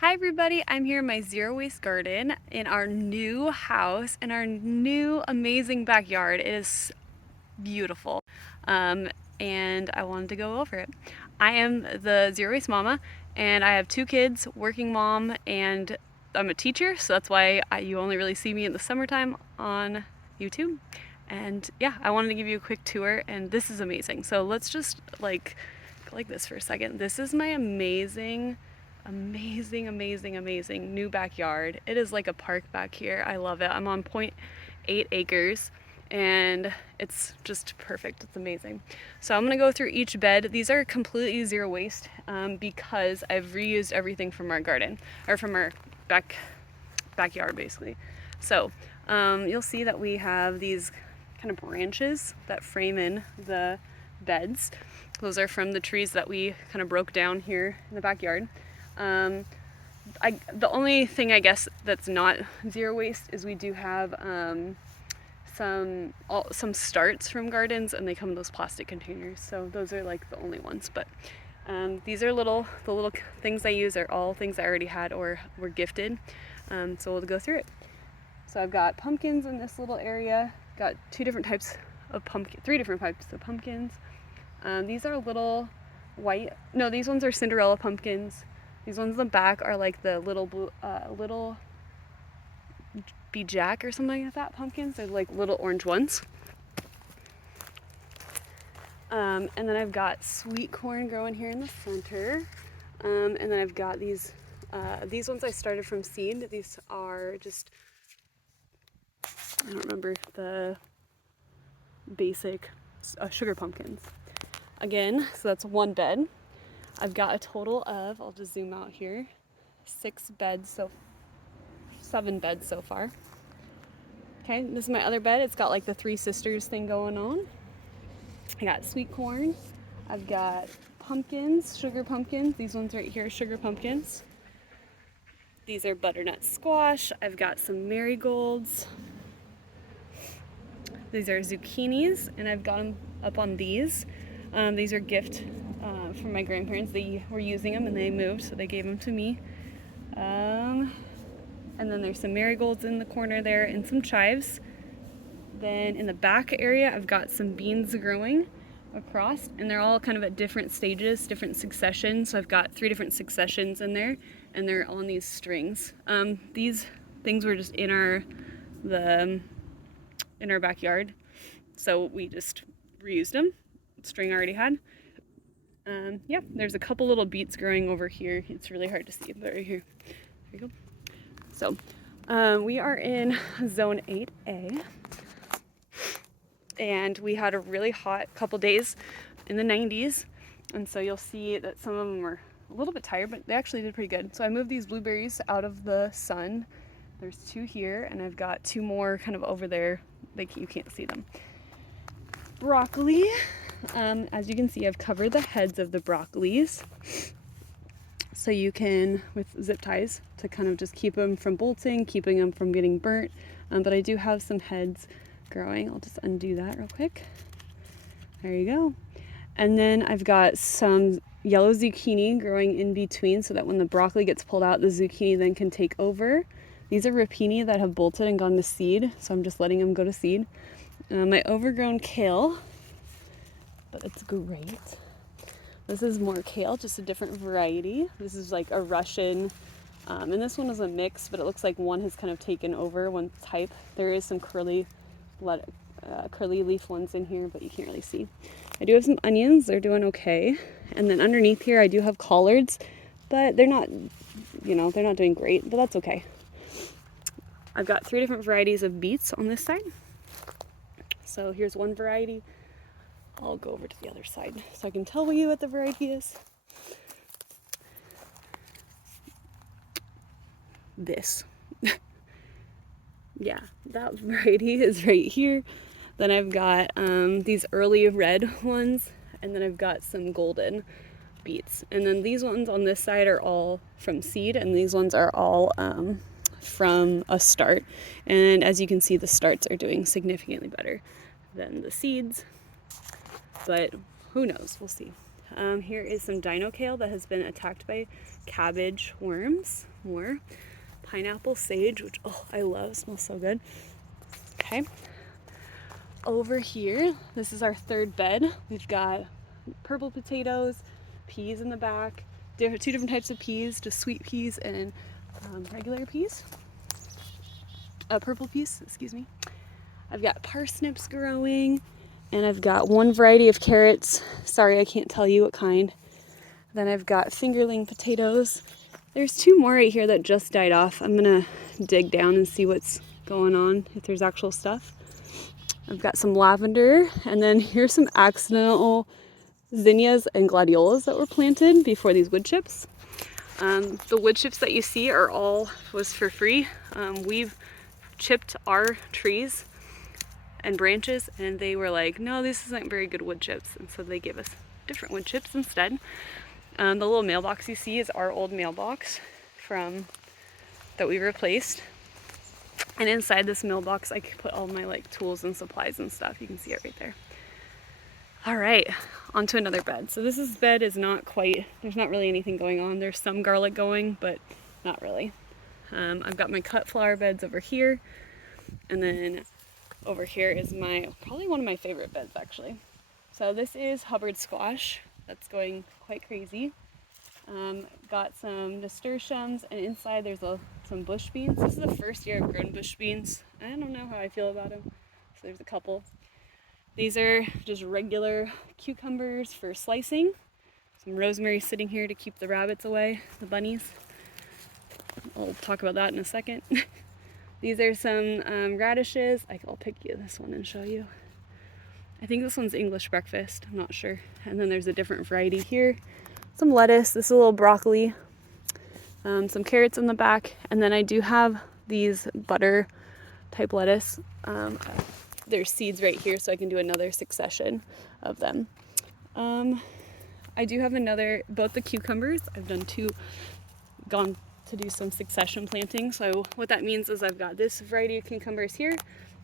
Hi everybody, I'm here in my zero waste garden in our new house, in our new amazing backyard. It is beautiful, and I wanted to go over it. I am the zero waste mama, and I have two kids, working mom, and I'm a teacher, so that's why you only really see me in the summertime on YouTube. And yeah, I wanted to give you a quick tour, and this is amazing. So let's just go like this for a second. This is my amazing new backyard. It is like a park back here. I love it. I'm on 0.8 acres and it's just perfect. It's amazing. So I'm gonna go through each bed. These are completely zero waste because I've reused everything from our garden or from our backyard basically. So you'll see that we have these kind of branches that frame in the beds. Those are from the trees that we kind of broke down here in the backyard. The only thing I guess that's not zero waste is we do have some starts from gardens, and they come in those plastic containers. So those are like the only ones. But these are the little things I use are all things I already had or were gifted. So we'll go through it. So I've got pumpkins in this little area. Got three different types of pumpkins. These are little white. No, these ones are Cinderella pumpkins. These ones in the back are like the little blue, little be Jack or something like that pumpkins. They're like little orange ones. And then I've got sweet corn growing here in the center. And then I've got these ones I started from seed. These are just, I don't remember the basic sugar pumpkins. Again, so that's one bed. I've got a total of, I'll just zoom out here, 7 beds so far. Okay, this is my other bed. It's got like the Three Sisters thing going on. I got sweet corn. I've got pumpkins, sugar pumpkins. These ones right here are sugar pumpkins. These are butternut squash. I've got some marigolds. These are zucchinis, and I've got them up on these. These are gift from my grandparents. They were using them and they moved, so they gave them to me. And then there's some marigolds in the corner there and some chives. Then in the back area, I've got some beans growing across, and they're all kind of at different stages, different successions. So I've got 3 different successions in there, and they're on these strings. These things were just in our backyard, so we just reused them. String I already had. Yeah, there's a couple little beets growing over here. It's really hard to see, but right here. There you go. So we are in zone 8A, and we had a really hot couple days in the 90s, and so you'll see that some of them are a little bit tired, but they actually did pretty good. So I moved these blueberries out of the sun. There's 2 here, and I've got 2 more kind of over there. You can't see them. Broccoli. As you can see, I've covered the heads of the broccolis, so you can, with zip ties, to kind of just keep them from bolting, keeping them from getting burnt. But I do have some heads growing. I'll just undo that real quick. There you go. And then I've got some yellow zucchini growing in between, so that when the broccoli gets pulled out, the zucchini then can take over. These are rapini that have bolted and gone to seed, so I'm just letting them go to seed. My overgrown kale, but it's great. This is more kale, just a different variety. This is like a Russian, and this one is a mix, but it looks like one has kind of taken over one type. There is some curly leaf ones in here, but you can't really see. I do have some onions. They're doing okay. And then underneath here, I do have collards, but they're not doing great, but that's okay. I've got 3 different varieties of beets on this side. So here's one variety. I'll go over to the other side so I can tell you what the variety is. This. Yeah, that variety is right here. Then I've got these early red ones, and then I've got some golden beets. And then these ones on this side are all from seed, and these ones are all from a start. And as you can see, the starts are doing significantly better than the seeds. But who knows? We'll see. Here is some dino kale that has been attacked by cabbage worms. More pineapple sage, which, oh, I love, smells so good. Okay. Over here, this is our third bed. We've got purple potatoes, peas in the back, two different types of peas, just sweet peas and regular peas. Purple peas, excuse me. I've got parsnips growing, and I've got one variety of carrots. Sorry, I can't tell you what kind. Then I've got fingerling potatoes. There's two more right here that just died off. I'm gonna dig down and see what's going on, if there's actual stuff. I've got some lavender, and then here's some accidental zinnias and gladiolas that were planted before these wood chips. The wood chips that you see was for free. We've chipped our trees and branches, and they were like, no, this isn't very good wood chips, and so they gave us different wood chips instead. The little mailbox you see is our old mailbox that we replaced. And inside this mailbox, I could put all my like tools and supplies and stuff. You can see it right there. All right, onto another bed. So this bed is not quite, there's not really anything going on. There's some garlic going, but not really. I've got my cut flower beds over here. And then over here is probably one of my favorite beds actually. So this is Hubbard squash. That's going quite crazy. Got some nasturtiums, and inside there's some bush beans. This is the first year I've grown bush beans. I don't know how I feel about them. So there's a couple. These are just regular cucumbers for slicing. Some rosemary sitting here to keep the rabbits away, the bunnies. I'll talk about that in a second. These are some radishes. I'll pick you this one and show you. I think this one's English breakfast, I'm not sure. And then there's a different variety here. Some lettuce, this is a little broccoli, some carrots in the back, and then I do have these butter type lettuce. There's seeds right here, so I can do another succession of them. I do have both the cucumbers. I've gone to do some succession planting. So what that means is I've got this variety of cucumbers here,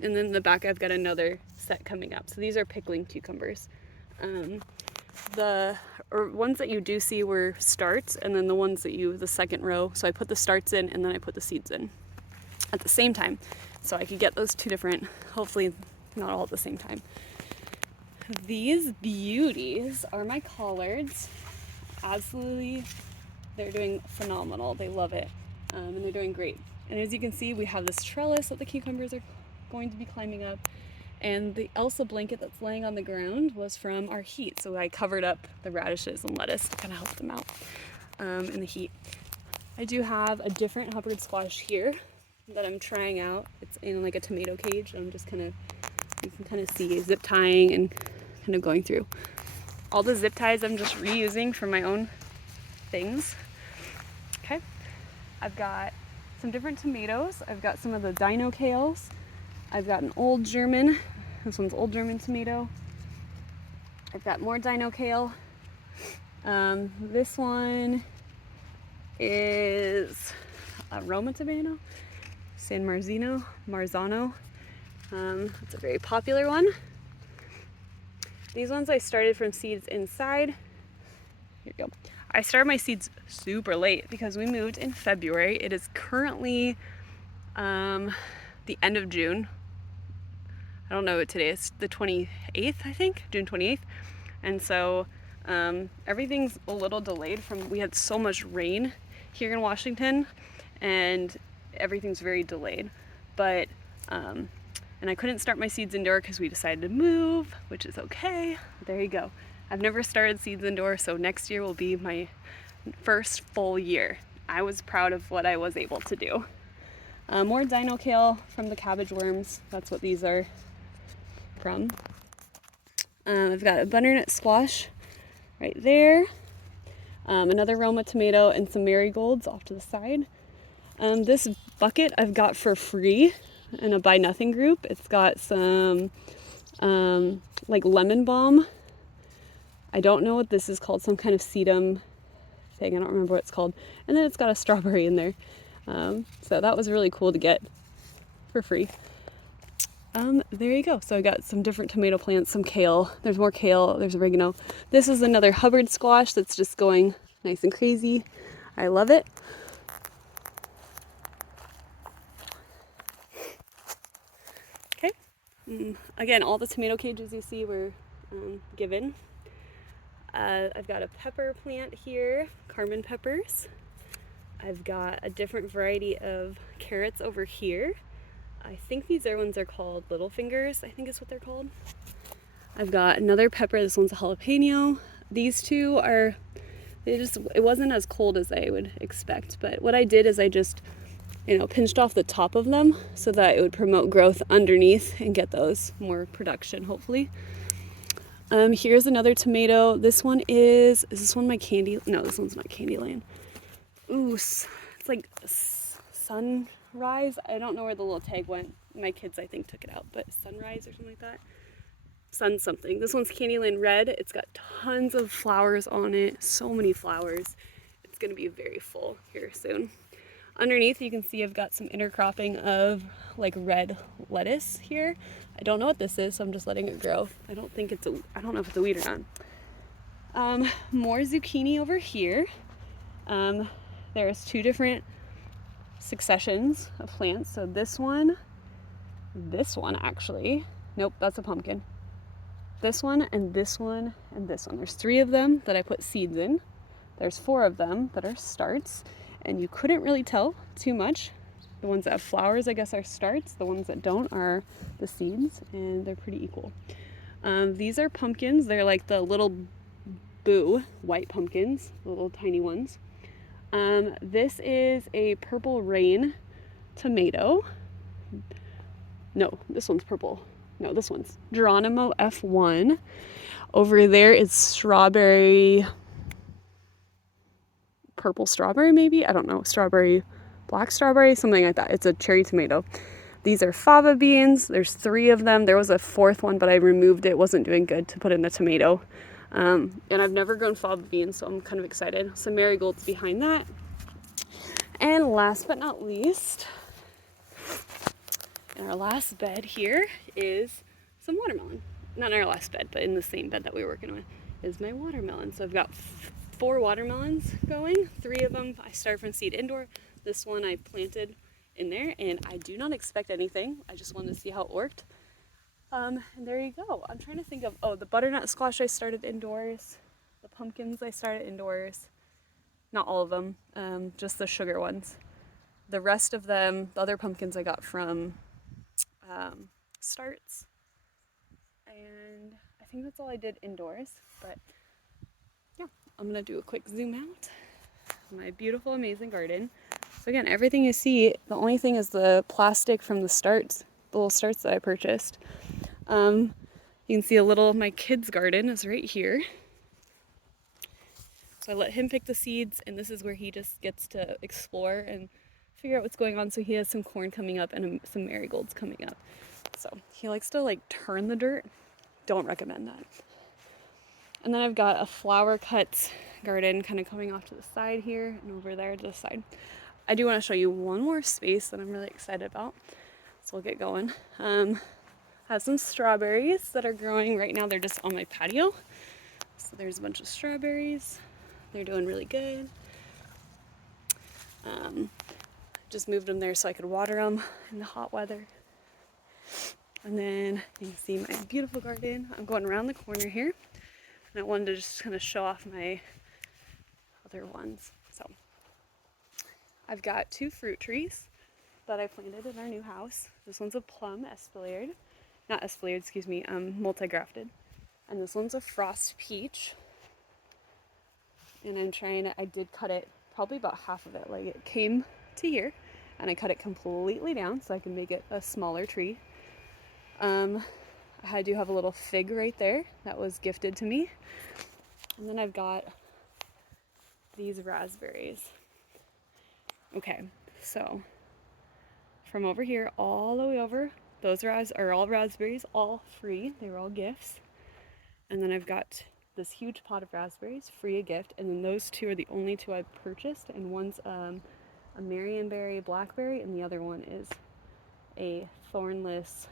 and then in the back I've got another set coming up. So these are pickling cucumbers. The ones that you do see were starts, and then the second row. So I put the starts in, and then I put the seeds in at the same time. So I could get those two different, hopefully not all at the same time. These beauties are my collards. Absolutely, they're doing phenomenal. They love it, and they're doing great. And as you can see, we have this trellis that the cucumbers are going to be climbing up. And the Elsa blanket that's laying on the ground was from our heat. So I covered up the radishes and lettuce to kind of help them out in the heat. I do have a different Hubbard squash here that I'm trying out. It's in like a tomato cage. I'm just you can kind of see zip tying and kind of going through. All the zip ties I'm just reusing for my own things. Okay. I've got some different tomatoes. I've got some of the dino kales. I've got an old German. This one's old German tomato. I've got more dino kale. This one is a Roma tomato, San Marzano. It's a very popular one. These ones I started from seeds inside. Here you go. I started my seeds super late because we moved in February. It is currently the end of June. I don't know what today is, the 28th, I think, June 28th. And so everything's a little delayed we had so much rain here in Washington, and everything's very delayed. But, and I couldn't start my seeds indoor because we decided to move, which is okay. There you go. I've never started seeds indoor, so next year will be my first full year. I was proud of what I was able to do. More dino kale from the cabbage worms. That's what these are from. I've got a butternut squash right there, another Roma tomato, and some marigolds off to the side. This bucket I've got for free in a buy nothing group. It's got some like lemon balm. I don't know what this is called, some kind of sedum thing. I don't remember what it's called. And then it's got a strawberry in there. So that was really cool to get for free. There you go. So I got some different tomato plants, some kale. There's more kale, there's oregano. This is another Hubbard squash that's just going nice and crazy. I love it. Okay. Again, all the tomato cages you see were given. I've got a pepper plant here, Carmen peppers. I've got a different variety of carrots over here. I think these other ones are called little fingers, I think is what they're called. I've got another pepper, this one's a jalapeno. These two are, it wasn't as cold as I would expect, but what I did is I just, pinched off the top of them so that it would promote growth underneath and get those more production, hopefully. Here's another tomato. This one is this one my candy? No, this one's not Candyland. Ooh, it's like sunrise. I don't know where the little tag went. My kids, I think, took it out, but sunrise or something like that. Sun something. This one's Candyland Red. It's got tons of flowers on it. So many flowers. It's going to be very full here soon. Underneath, you can see I've got some intercropping of like red lettuce here. I don't know what this is, so I'm just letting it grow. I don't know if it's a weed or not. More zucchini over here. There's two different successions of plants. So this one actually, nope, that's a pumpkin. This one and this one and this one. There's 3 of them that I put seeds in. There's 4 of them that are starts, and you couldn't really tell too much. The ones that have flowers, I guess, are starts. The ones that don't are the seeds, and they're pretty equal. These are pumpkins. They're like the little boo white pumpkins, the little tiny ones. This is a purple rain tomato. No, this one's purple. No, this one's Geronimo F1. Over there is strawberry, purple strawberry maybe? I don't know, strawberry, black strawberry, something like that. It's a cherry tomato. These are fava beans. There's 3 of them. There was a 4th one, but I removed it. It wasn't doing good to put in a tomato. And I've never grown fava beans, so I'm kind of excited. Some marigolds behind that. And last but not least, in our last bed here is some watermelon. Not in our last bed, but in the same bed that we were working with is my watermelon. So I've got 4 watermelons going. 3 of them I started from seed indoor. This one I planted in there, and I do not expect anything. I just wanted to see how it worked. And there you go. I'm trying to think of, the butternut squash I started indoors. The pumpkins I started indoors. Not all of them, just the sugar ones. The rest of them, the other pumpkins I got from starts. And I think that's all I did indoors, but yeah, I'm gonna do a quick zoom out. My beautiful, amazing garden. So again, everything you see, the only thing is the plastic from the starts, the little starts that I purchased. You can see my kid's garden is right here. So I let him pick the seeds, and this is where he just gets to explore and figure out what's going on. So he has some corn coming up and some marigolds coming up. So he likes to turn the dirt. Don't recommend that. And then I've got a flower cut garden kind of coming off to the side here and over there to the side. I do want to show you one more space that I'm really excited about. So we'll get going. I have some strawberries that are growing right now. They're just on my patio. So there's a bunch of strawberries. They're doing really good. Just moved them there so I could water them in the hot weather. And then you can see my beautiful garden. I'm going around the corner here. And I wanted to just kind of show off my other ones. So I've got 2 fruit trees that I planted in our new house. This one's a plum multi-grafted. And this one's a frost peach. And I did cut it, probably about half of it. It came to here, and I cut it completely down so I can make it a smaller tree. I do have a little fig right there that was gifted to me. And then I've got these raspberries. Okay, so from over here all the way over, those are all raspberries, all free. They were all gifts. And then I've got this huge pot of raspberries, free a gift. And then those 2 are the only 2 I purchased. And one's a Marionberry blackberry, and the other one is a thornless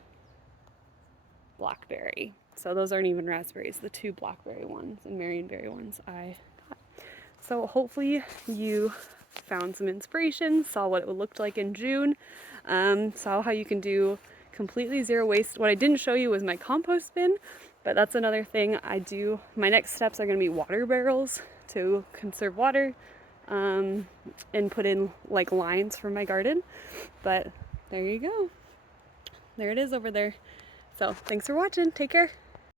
blackberry. So those aren't even raspberries, the 2 blackberry ones and marionberry ones I got. So hopefully you found some inspiration, saw what it looked like in June, saw how you can do completely zero waste. What I didn't show you was my compost bin, but that's another thing I do. My next steps are going to be water barrels to conserve water, and put in like lines for my garden. But there you go. There it is over there. So thanks for watching. Take care.